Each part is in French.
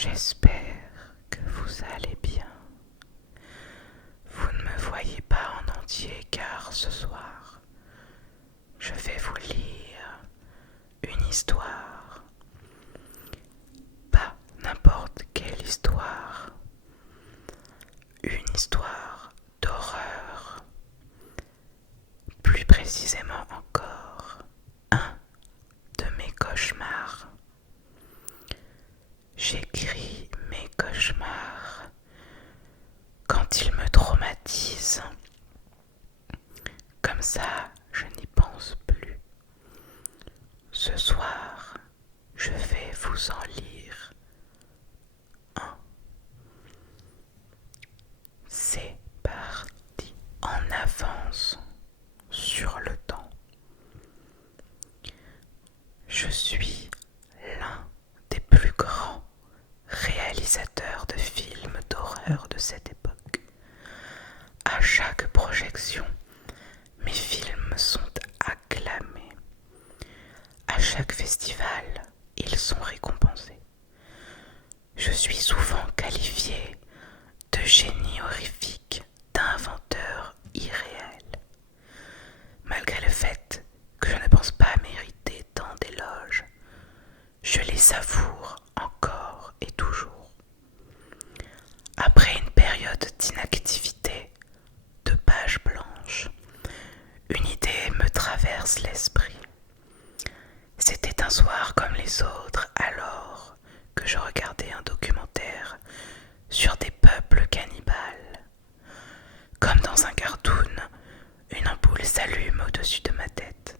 J'espère que vous allez bien. Vous ne me voyez pas en entier car ce soir, je vais vous lire une histoire. Pas n'importe quelle histoire. Une histoire d'horreur. Plus précisément encore, un de mes cauchemars. J'écris mes cauchemars quand ils me traumatisent. Comme ça, je n'y pense plus. Ce soir, je vais vous en lire un. C'est parti. En avance sur le temps. Je suis l'un des plus grands réalisateurs de films d'horreur de cette époque. À chaque projection, mes films sont acclamés. À chaque festival, ils sont récompensés. Je suis souvent qualifié de génie horrifique, d'inventeur irréel. Malgré le fait que je ne pense pas mériter tant d'éloges, je les savoure encore et toujours. Après une période d'inactivité, de page blanche, une idée me traverse l'esprit. C'était un soir comme les autres alors que je regardais un documentaire sur des peuples cannibales. Comme dans un cartoon, une ampoule s'allume au-dessus de ma tête.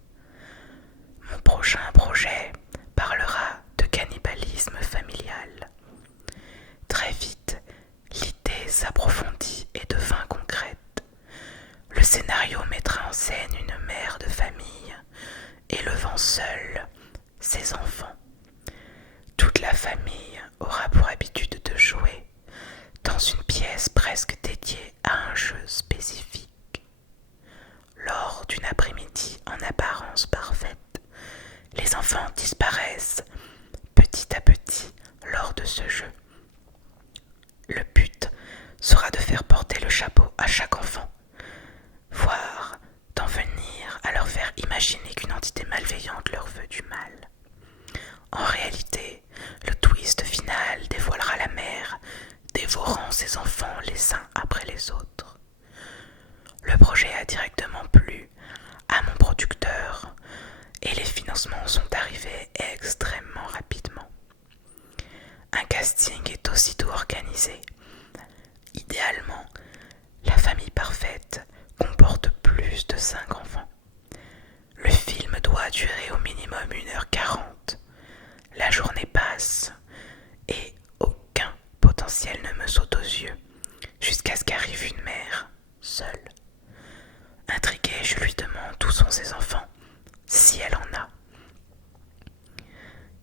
Mon prochain projet parlera de cannibalisme familial. Très vite, l'idée s'approfondit et devint concrète. Le scénario mettra en scène une mère de famille élevant seule ses enfants. Toute la famille aura pour habitude de jouer dans une pièce presque dédiée à un jeu spécifique. Lors d'une après-midi en apparence parfaite, les enfants disparaissent petit à petit lors de ce jeu. Le but sera de faire porter le chapeau à chaque enfant, voire d'en venir à leur faire imaginer qu'une entité malveillante leur veut du mal. En réalité, le twist final dévoilera la mère dévorant ses enfants les uns après les autres. Le projet a directement plu à mon producteur et les financements sont arrivés extrêmement rapidement. Un casting est aussitôt organisé. Idéalement, la famille parfaite comporte plus de 5 enfants. Le film doit durer au minimum 1h40. La journée passe et aucun potentiel ne me saute aux yeux jusqu'à ce qu'arrive une mère, seule. Intriguée, je lui demande où sont ses enfants, si elle en a.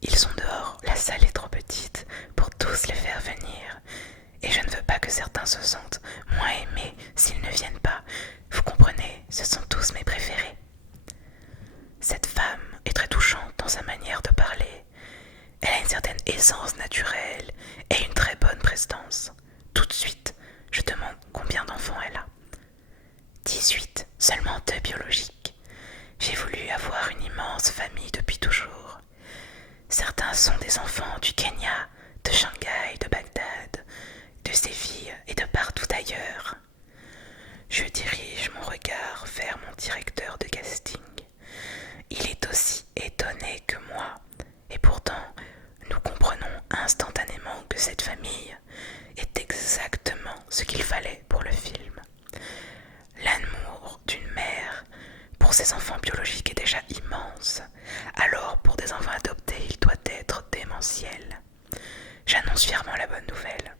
Ils sont dehors, la salle est trop petite pour tous les faire venir et je ne veux pas que certains se sentent moins aimés s'ils ne viennent pas. Vous comprenez, ce sont tous mes préférés. Cette femme est très touchante dans sa manière de parler. Elle a une certaine aisance naturelle et une très bonne prestance. Tout de suite, je demande combien d'enfants elle a. 18, seulement 2 biologiques. J'ai voulu avoir une immense famille depuis toujours. Certains sont des enfants du Kenya, de Shanghai, de Bagdad, de Séville et de partout ailleurs. Je dirige mon regard vers mon directeur de casting. Il est aussi étonné que moi, et pourtant, nous comprenons instantanément que cette famille est exactement ce qu'il fallait pour le film. L'amour d'une mère pour ses enfants biologiques est déjà immense, alors pour des enfants adoptés, il doit être démentiel. J'annonce fièrement la bonne nouvelle.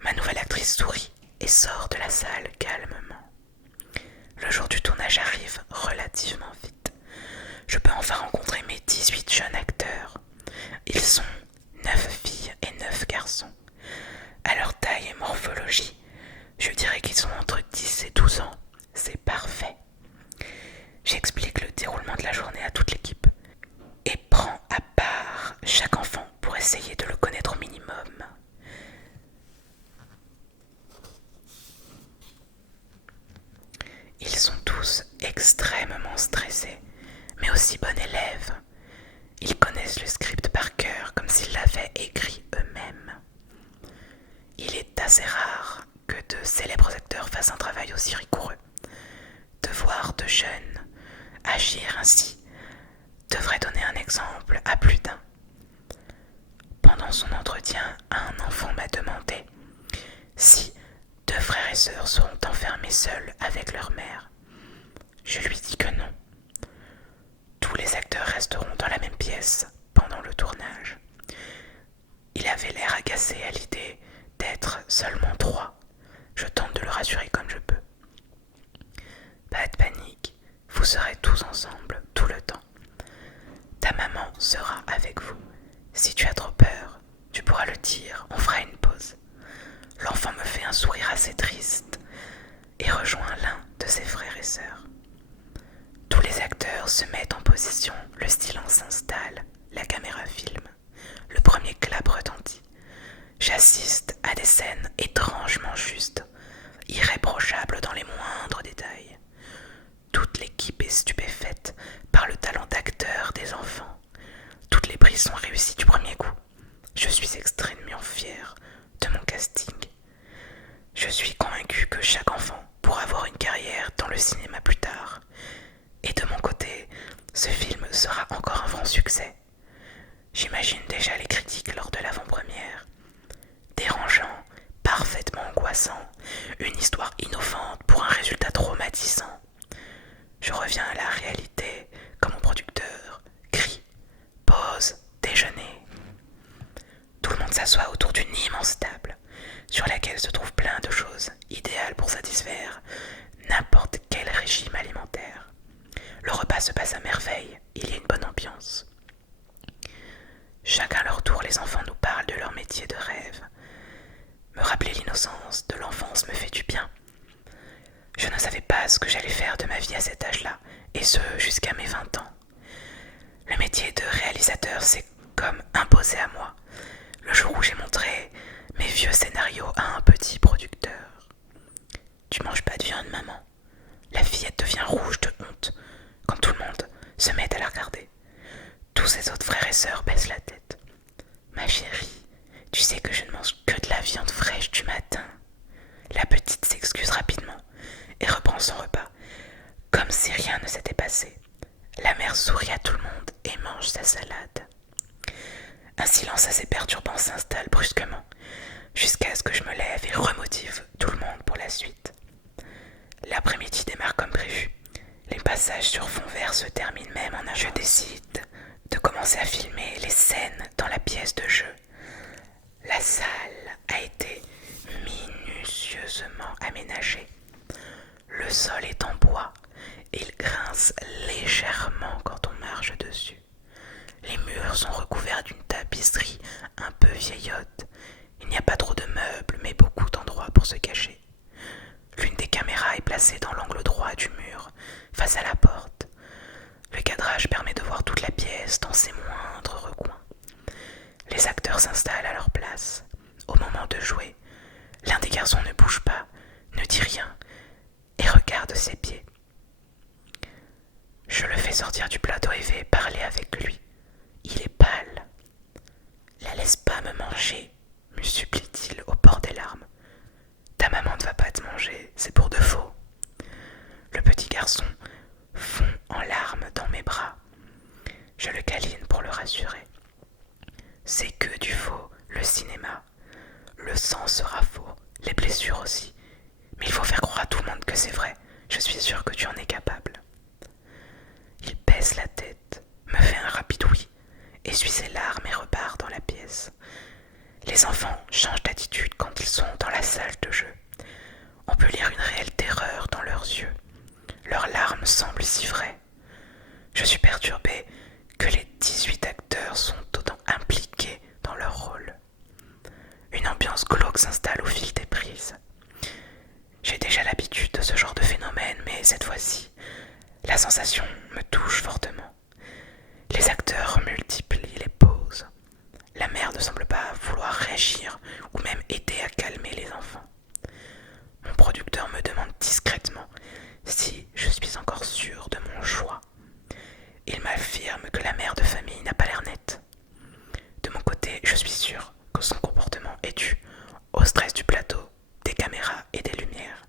Ma nouvelle actrice sourit et sort de la salle calmement. Le jour du tournage arrive relativement vite. Je peux enfin rencontrer mes 18 jeunes acteurs. Ils sont 9 filles et 9 garçons. À leur taille et morphologie, je dirais qu'ils ont entre 10 et 12 ans. C'est parfait. J'explique le déroulement de la journée à toute l'équipe et prends à part chaque enfant pour essayer de le connaître au minimum. fasse un travail aussi rigoureux. De voir de jeunes agir ainsi devrait donner un exemple à plus d'un. Pendant son entretien, un enfant m'a demandé si 2 frères et sœurs seront enfermés seuls avec leur mère. Je lui dis que non. Tous les acteurs resteront dans la même pièce pendant le tournage. Il avait l'air agacé à l'idée d'être seulement 3. Je tente de le rassurer comme je peux. Pas de panique, vous serez tous ensemble tout le temps. Ta maman sera avec vous. Si tu as trop peur, tu pourras le dire, on fera une pause. L'enfant me fait un sourire assez triste et rejoint l'un de ses frères et sœurs. Tous les acteurs se mettent en position, le silence s'installe, la caméra filme. Le premier clap retentit. J'assiste à des scènes étrangement justes, irréprochables dans les moindres détails. Toute l'équipe est stupéfaite par le talent d'acteur des enfants. Toutes les prises sont réussies du premier coup. Je suis extrêmement fier de mon casting. Je suis convaincue que chaque enfant pourra avoir une carrière dans le cinéma plus tard. Et de mon côté, ce film sera encore un franc succès. J'imagine déjà les critiques lors de l'avant-première. Dérangeant, parfaitement angoissant, une histoire innovante pour un résultat traumatisant. Je reviens à la réalité quand mon producteur crie « Pause, déjeuner ». Tout le monde s'assoit autour d'une immense table sur laquelle se trouvent plein de choses idéales pour satisfaire n'importe quel régime alimentaire. Le repas se passe à merveille, il y a une bonne ambiance. Chacun à leur tour, les enfants nous parlent de leur métier de rêve. Me rappeler l'innocence de l'enfance me fait du bien. Je ne savais pas ce que j'allais faire de ma vie à cet âge-là, et ce jusqu'à mes 20 ans. Le métier de réalisateur s'est comme imposé à moi, le jour où j'ai montré mes vieux scénarios à un petit producteur. Tu manges pas de viande, maman? La fillette devient rouge de honte quand tout le monde se met à la regarder. Tous ses autres frères et sœurs baissent la tête. Ma chérie, tu sais que je ne mange que de la viande fraîche du matin. La petite s'excuse rapidement et reprend son repas, comme si rien ne s'était passé. La mère sourit à tout le monde et mange sa salade. Un silence assez perturbant s'installe brusquement, jusqu'à ce que je me lève et remotive tout le monde pour la suite. L'après-midi démarre comme prévu. Les passages sur fond vert se terminent même en avance. Je décide de commencer à filmer les scènes dans la pièce de jeu. La salle a été minutieusement aménagée. Le sol est en bois et il grince légèrement quand on marche dessus. Les murs sont recouverts d'une tapisserie un peu vieillotte. Il n'y a pas trop de meubles, mais beaucoup d'endroits pour se cacher. L'une des caméras est placée dans l'angle droit du mur, face à la porte. Le cadrage permet de voir toute la pièce dans ses moindres recoins. Les acteurs s'installent à leur place. Au moment de jouer, l'un des garçons ne bouge pas, ne dit rien et regarde ses pieds. Je le fais sortir du plateau et vais parler avec lui. Il est pâle. La laisse pas me manger, me supplie-t-il au bord des larmes. Ta maman ne va pas te manger, c'est pour de faux. Le petit garçon fond en larmes dans mes bras. Je le câline pour le rassurer. C'est que du faux, le cinéma. Le sang sera faux, les blessures aussi. Mais il faut faire croire à tout le monde que c'est vrai. Je suis sûre que tu en es capable. Il baisse la tête, me fait un rapide oui, essuie ses larmes et repart dans la pièce. Les enfants changent d'attitude quand ils sont dans la salle de jeu. On peut lire une réelle terreur dans leurs yeux. Leurs larmes semblent si vraies. Je suis perturbée que les 18 acteurs sont autant impliqués dans leur rôle. Une ambiance glauque s'installe au fil des prises. J'ai déjà l'habitude de ce genre de phénomène, mais cette fois-ci, la sensation me touche fortement. Les acteurs multiplient les pauses. La mère ne semble pas vouloir réagir ou même aider à calmer les enfants. Mon producteur me demande discrètement si je suis encore sûre de mon choix. Il m'affirme que la mère de famille n'a pas l'air nette. De mon côté, je suis sûre que son comportement est dû au stress du plateau, des caméras et des lumières.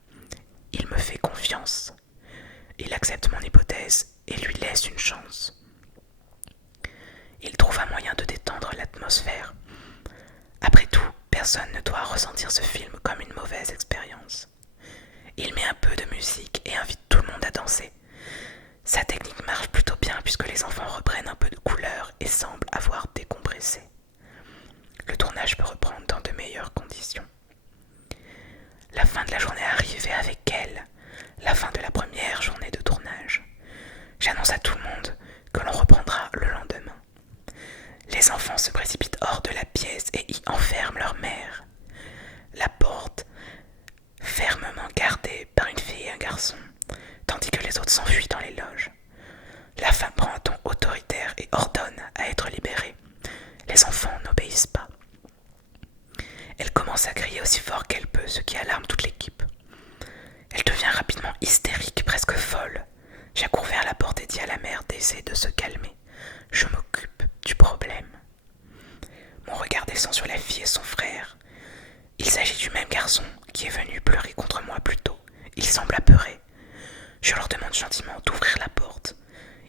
ressentir ce film comme une mauvaise expérience. Il met un peu de musique et invite tout le monde à danser. Sa technique marche plutôt bien puisque les enfants reprennent un peu de couleur et semblent avoir décompressé. Le tournage peut reprendre dans de meilleures conditions. La fin de la journée arrive et avec elle, la fin de la première journée de tournage. J'annonce à tout le monde que l'on reprendra le lendemain. Les enfants se précipitent hors de la pièce et y enferment leur mère. La porte, fermement gardée par une fille et un garçon, tandis que les autres s'enfuient dans les loges. La femme prend un ton autoritaire et ordonne à être libérée. Les enfants n'obéissent pas. Elle commence à crier aussi fort qu'elle peut, ce qui alarme toute l'équipe. Elle devient rapidement hystérique, presque folle. J'accours vers la porte et dis à la mère d'essayer de se calmer. Je m'occupe du problème. Mon regard descend sur la fille et son frère. Il s'agit du même garçon qui est venu pleurer contre moi plus tôt. Il semble apeuré. Je leur demande gentiment d'ouvrir la porte.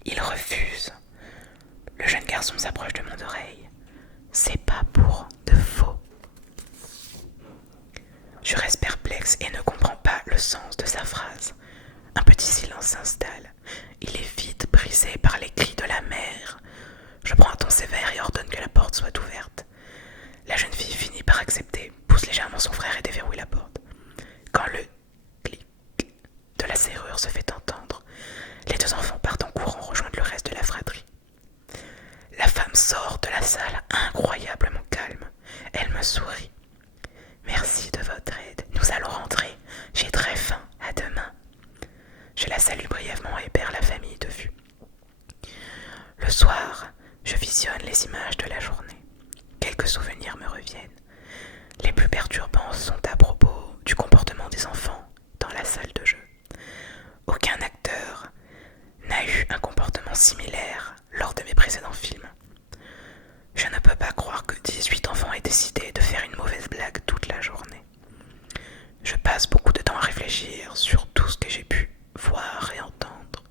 Ils refusent. Le jeune garçon s'approche de mon oreille. C'est pas pour de faux. Je reste perplexe et ne comprends pas le sens de sa phrase. Un petit silence s'installe. Il est vite brisé par les cris de la mère. Je prends un ton sévère et ordonne que la porte soit ouverte. La jeune fille finit par accepter, pousse légèrement son frère et déverrouille la porte. Quand le clic de la serrure se fait entendre, les deux enfants partent en courant rejoindre le reste de la fratrie. La femme sort de la salle incroyablement calme. Elle me sourit. Merci de votre aide. Nous allons rentrer. J'ai très faim. À demain. Je la salue brièvement et perds la famille de vue. Le soir, je visionne les images de la journée. Quelques souvenirs me reviennent. Les plus perturbants sont à propos du comportement des enfants dans la salle de jeu. Aucun acteur n'a eu un comportement similaire lors de mes précédents films. Je ne peux pas croire que 18 enfants aient décidé de faire une mauvaise blague toute la journée. Je passe beaucoup de temps à réfléchir sur tout ce que j'ai pu voir et entendre.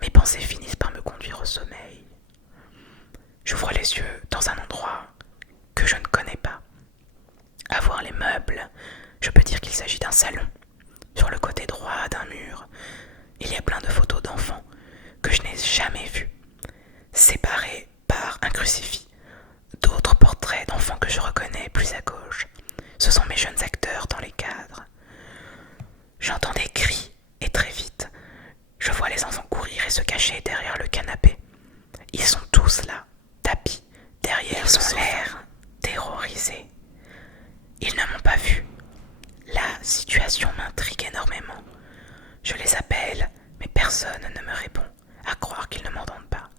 Mes pensées finissent par me conduire au sommeil. J'ouvre les yeux dans un endroit que je ne connais pas. À voir les meubles, je peux dire qu'il s'agit d'un salon. Sur le côté droit d'un mur, il y a plein de photos d'enfants que je n'ai jamais vues, séparées par un crucifix. D'autres portraits d'enfants que je reconnais plus à gauche. Ce sont mes jeunes acteurs dans les cadres. J'entends des cris et très vite, je vois les enfants courir et se cacher derrière le canapé. Ils sont tous là, tapis, derrière. Ils ont l'air terrorisés. Ils ne m'ont pas vu. La situation m'intrigue énormément. Je les appelle, mais personne ne me répond, à croire qu'ils ne m'entendent pas.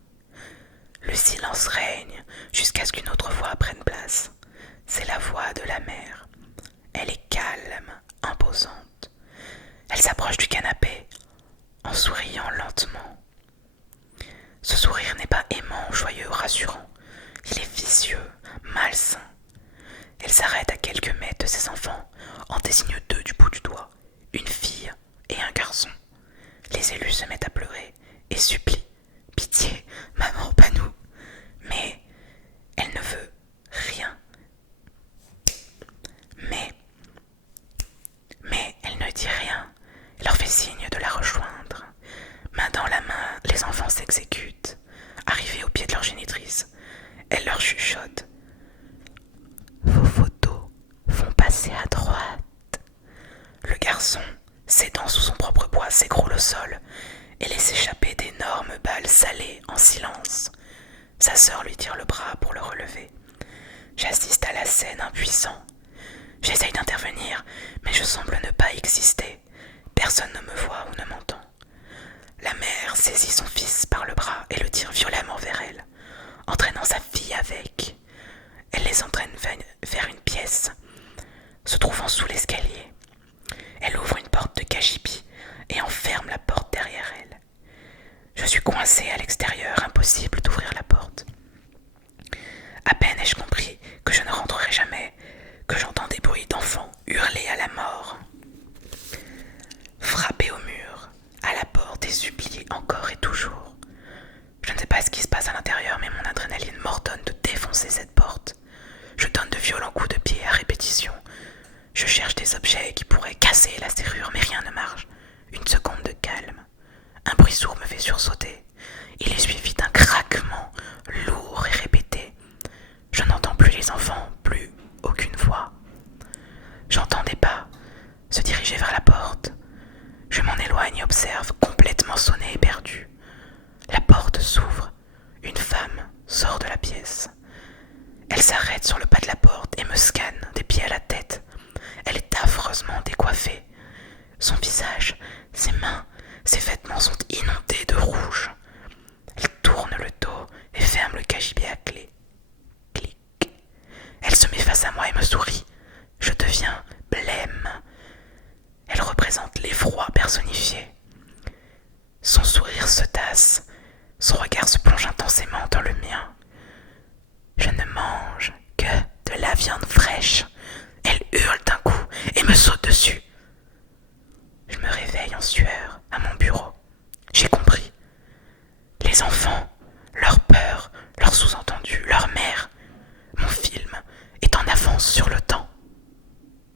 Le silence règne jusqu'à ce qu'une autre voix prenne place. C'est la voix de la mère. Elle est calme, imposante. Elle s'approche du canapé en souriant lentement. Ce sourire n'est pas aimant, joyeux ou rassurant. Il est vicieux, malsain. Elle s'arrête à quelques mètres de ses enfants, en désigne deux du bout du doigt, une fille et un garçon. Les élus se mettent à pleurer et supplient. Pitié, maman, pas nous. Mais elle ne veut rien. Mais elle ne dit rien. Elle leur fait signe de la rejoindre. Main dans la main, les enfants s'exécutent. Arrivés au pied de leur génitrice, elle leur chuchote. Vos photos vont passer à droite. Le garçon, cédant sous son propre poids, s'écroule au sol et laisse échapper d'énormes balles salées en silence. Sa sœur lui tire le bras pour le relever. J'assiste à la scène impuissant. J'essaye d'intervenir, mais je semble ne pas exister. Personne ne me voit ou ne m'entend. La mère saisit son fils par le bras et le tire violemment vers elle, entraînant sa fille avec. Elle les entraîne vers une pièce, se trouvant sous l'escalier. Elle ouvre une porte de cagibi et enferme la porte derrière elle. Je suis coincé à l'extérieur, impossible d'ouvrir la porte. À peine ai-je compris que je ne rentrerai jamais, que j'entends des bruits d'enfants hurler à la mort. Frapper au mur, à la porte et supplier encore et toujours. Je ne sais pas ce qui se passe à l'intérieur, mais mon adrénaline m'ordonne de défoncer cette porte. Je donne de violents coups de pied à répétition, Je cherche des objets qui pourraient casser la serrure, mais rien ne marche. Une seconde de calme. Un bruit sourd me fait sursauter. Il est suivi d'un craquement lourd et répété. Je n'entends plus les enfants, plus aucune voix. J'entends des pas se diriger vers la porte. Je m'en éloigne et observe, complètement sonné et perdu. La porte s'ouvre. Une femme sort de la pièce. Elle s'arrête sur le pas de la porte et me scanne des pieds à la tête. Elle est affreusement décoiffée. Son visage, ses mains, ses vêtements sont inondés de rouge. Elle tourne le dos et ferme le cagibier à clé. Clic. Elle se met face à moi et me sourit. Je deviens blême. Elle représente l'effroi personnifié. Son sourire se tasse, son regard